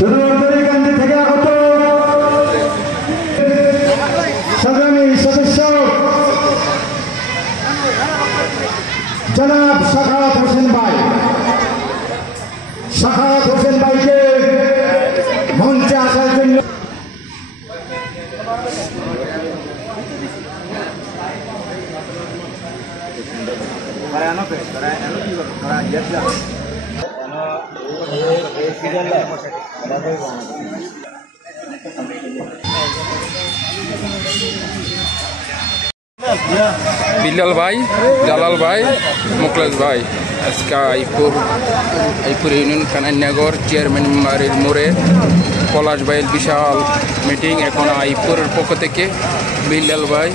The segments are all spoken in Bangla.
রূপগঞ্জ থেকে আগত সংগ্রামী সদস্য জনাব সাখাওয়াত হোসেন ভাই, সাখাওয়াত হোসেন ভাইকে মঞ্চে আসার জন্য बिल्लाल भाई, জালাল ভাই, মুখলেস ভাই আজকে আইপুর ইউনিয়ন কানাইনগর চেয়ারম্যান মেম্বারের মোড়ে পলাশ ভাইয়ের বিশাল মিটিং। এখন আইপুরের পক্ষ থেকে বিল্লাল ভাই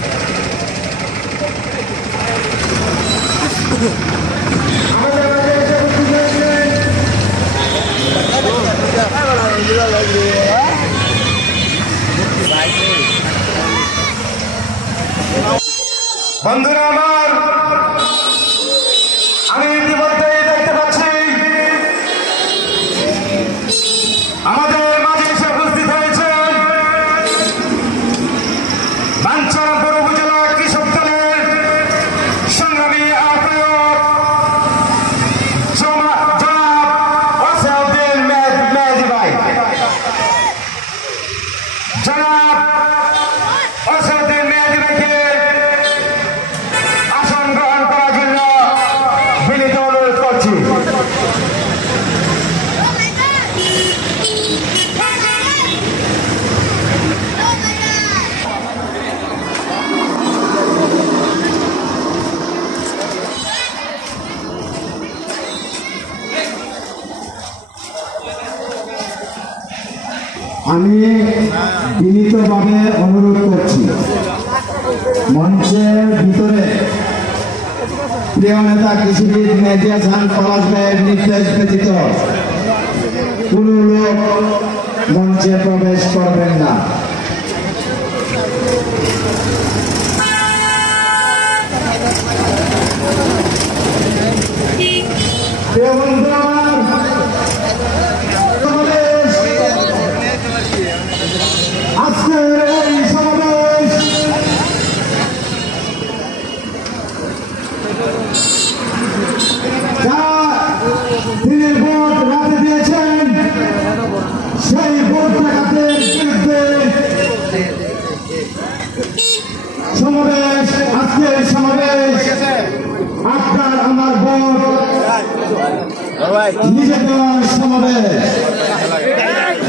বন্ধুরা আমার, আমি ইতিমধ্যে দেখতে পাচ্ছি আমাদের মাঝে এসে উপস্থিত হয়েছেন বাঞ্ছারামপুর উপজেলা কৃষক দলের সংগ্রামী আহ্বায়ক জনাব ওয়াসিউদ্দিন মেহেদী ভাই। জনাব ওয়াসিউদ্দিন মেহেদী ভাইকে আমি বিনীতভাবে অনুরোধ করছি, মঞ্চের ভিতরে প্রিয় নেতা কৃষিবিদ মেহেদী হাসান পলাশ ভাইয়ের নির্দেশ ব্যতীত কোন লোক মঞ্চে প্রবেশ করবেন না। প্রিয় বন্ধু আমার, আজকের এই সমাবেশ যারা দিনের ভোট রাতে দিয়েছেন সেই ভোট ডাকাতের বিরুদ্ধে সমাবেশ। আজকের সমাবেশ আপনার আমার ভোট নিজে দেওয়ার সমাবেশ।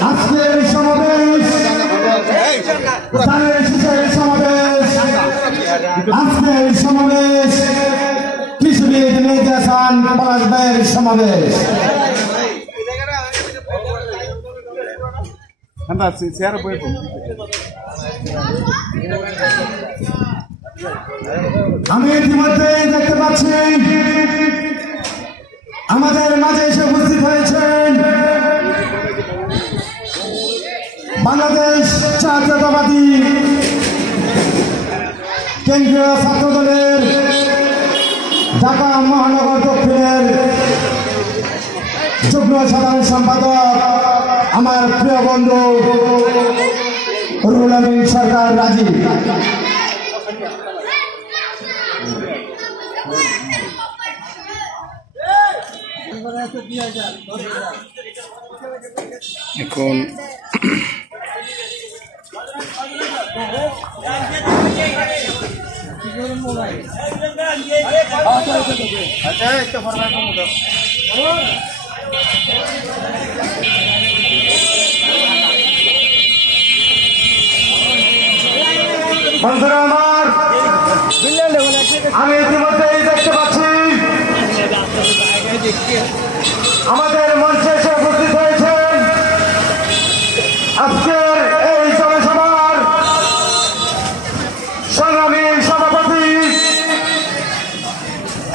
আজকের সমাবেশ সমাবেশ আজকের সমাবেশ কৃষিবিদ মেহেদী হাসান পলাশ ভাইয়ের সমাবেশ। আমি ইতিমধ্যে দেখতে পাচ্ছি আমাদের মাঝে এসে উপস্থিত হয়েছেন বাংলাদেশ জাতীয়তাবাদী কেন্দ্রীয় ছাত্র দলের ঢাকা মহানগর দক্ষিণের যুগ্ম সাধারণ সম্পাদক আমার প্রিয় বন্ধু রুহুল আমিন সরকার রাজীব। এখন বন্ধুরা আমার, আমি ইতিমধ্যেই দেখতে পাচ্ছি আমাদের মঞ্চে এসে উপস্থিত হয়েছেন আজকের এই জনসভার সংগ্রামী সভাপতি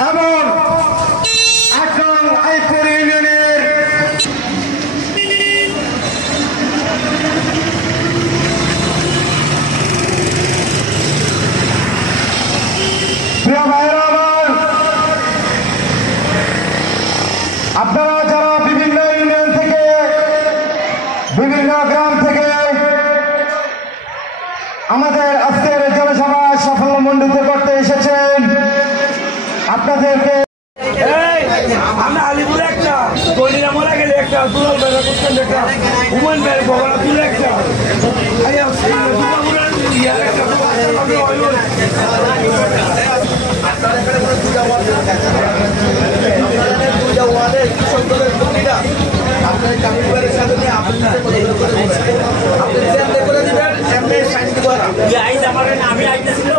এবং এখন আইপুর ইউনিয়নের প্রিয় ভাইরা আমার, আপনারা যারা বিভিন্ন ইউনিয়ন থেকে আমাদের আজকের জনসভা সাফল্যমণ্ডিত করতে এসেছেন। আপনাদেরকে আমরা আলিপুরে একটা গলিরা মোড়া গেলে একটা দুলাল বেড়া করতেন একটা হুমান বেড়া ভগনা তুলে একটা আমি আইতেছিল